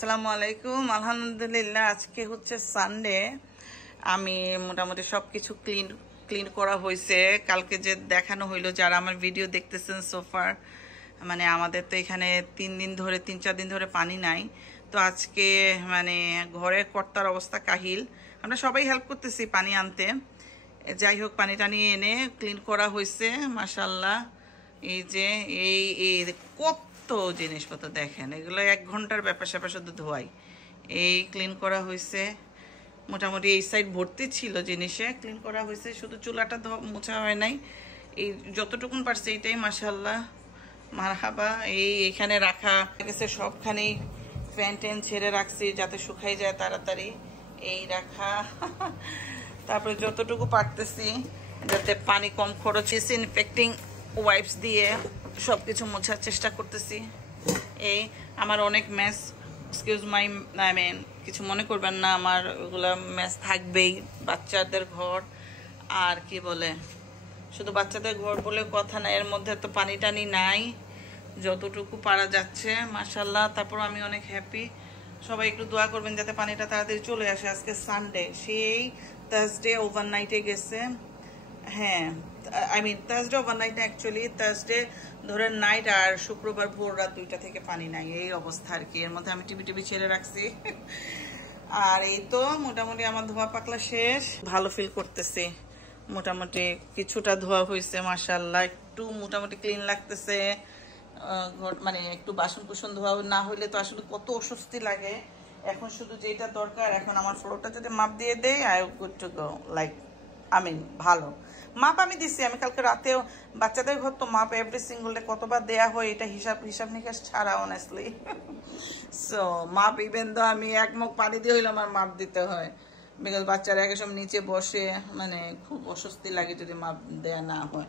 আসসালামু আলাইকুম। আলহামদুলিল্লাহ, আজকে হচ্ছে সানডে। আমি মোটামুটি সবকিছু ক্লিন করা হয়েছে। কালকে যে দেখানো হইলো, যারা আমার ভিডিও দেখতেছেন সোফার, মানে আমাদের তো এখানে 3-4 দিন ধরে পানি নাই। তো আজকে মানে ঘরে কর্তার অবস্থা কাহিল। আমরা সবাই হেল্প করতেছি পানি আনতে। যাই হোক, পানি টানি এনে ক্লিন করা হয়েছে মাশাআল্লাহ। এই যে এই কত জিনিসপত্র দেখেন, এগুলো 1 ঘন্টার ব্যাপার স্যাপার, শুধু ধোয়াই। এই ক্লিন করা হয়েছে মোটামুটি, এই সাইড ভর্তি ছিল জিনিসে, ক্লিন করা হয়েছে, শুধু চুলাটা মোছা হয় নাই। এই যতটুকুন পারছে এইটাই মাশাআল্লাহ, মারহাবা। এইখানে রাখা গেছে সবখানেই, ফ্যান ট্যান ছেড়ে রাখছি যাতে শুকাই যায় তাড়াতাড়ি, এই রাখা। তারপরে যতটুকু পারতেছি যাতে পানি কম খরচ, ইনফেক্টিং ওয়াইপস দিয়ে সবকিছু মোছার চেষ্টা করতেছি। এই আমার অনেক mess, excuse my, I mean কিছু মনে করবেন না, আমার ওগুলো মেস থাকবেই। বাচ্চাদের ঘর আর কি বলে, শুধু বাচ্চাদের ঘর বলে কথা না, এর মধ্যে তো পানি টানি নাই, যতটুকু পারা যাচ্ছে মাশাআল্লাহ। তারপর আমি অনেক হ্যাপি। সবাই একটু দোয়া করবেন যাতে পানিটা তাড়াতাড়ি চলে আসে। আজকে সানডে, সেই থার্সডে ওভারনাইটে গেছে। হ্যাঁ, আই মিন থার্সডে ওভারনাইট না, অ্যাকচুয়ালি থার্সডে ধরে নাইট আর শুক্রবার ভোর রাত 2টা থেকে পানি নাই, এই অবস্থা আর কি। এর মধ্যে আমি টিভি ছেড়ে রাখছি। আর এই তো মোটামুটি আমার ধোয়া পাকলা শেষ, ভালো ফিল করতেছি। মোটামুটি কিছুটা ধোয়া হয়েছে মাশাআল্লাহ, একটু মোটামুটি ক্লিন লাগতেছে। মানে একটু বাসন কুসন ধোয়া না হইলে তো আসলে কত অস্বস্তি লাগে। এখন শুধু যেটা দরকার, এখন আমার ফ্লোরটা যদি মাপ দিয়ে দেয়, I good to go, like আমি ভালো মাপ আমি দিছি। আমি কালকে রাতেও বাচ্চাদের ঘর তো মাপ এভরি সিঙ্গল ডে কতবার দেয়া হয়, এটা হিসাব নিকাশ ছাড়া অনেস্টলি। সো মাপ ইভেন তো আমি 1 মগ পানি দিয়ে হইলে আমার মাপ দিতে হয়, বিকজ বাচ্চারা এক সব নিচে বসে, মানে খুব অস্বস্তি লাগে যদি মাপ দেয়া না হয়।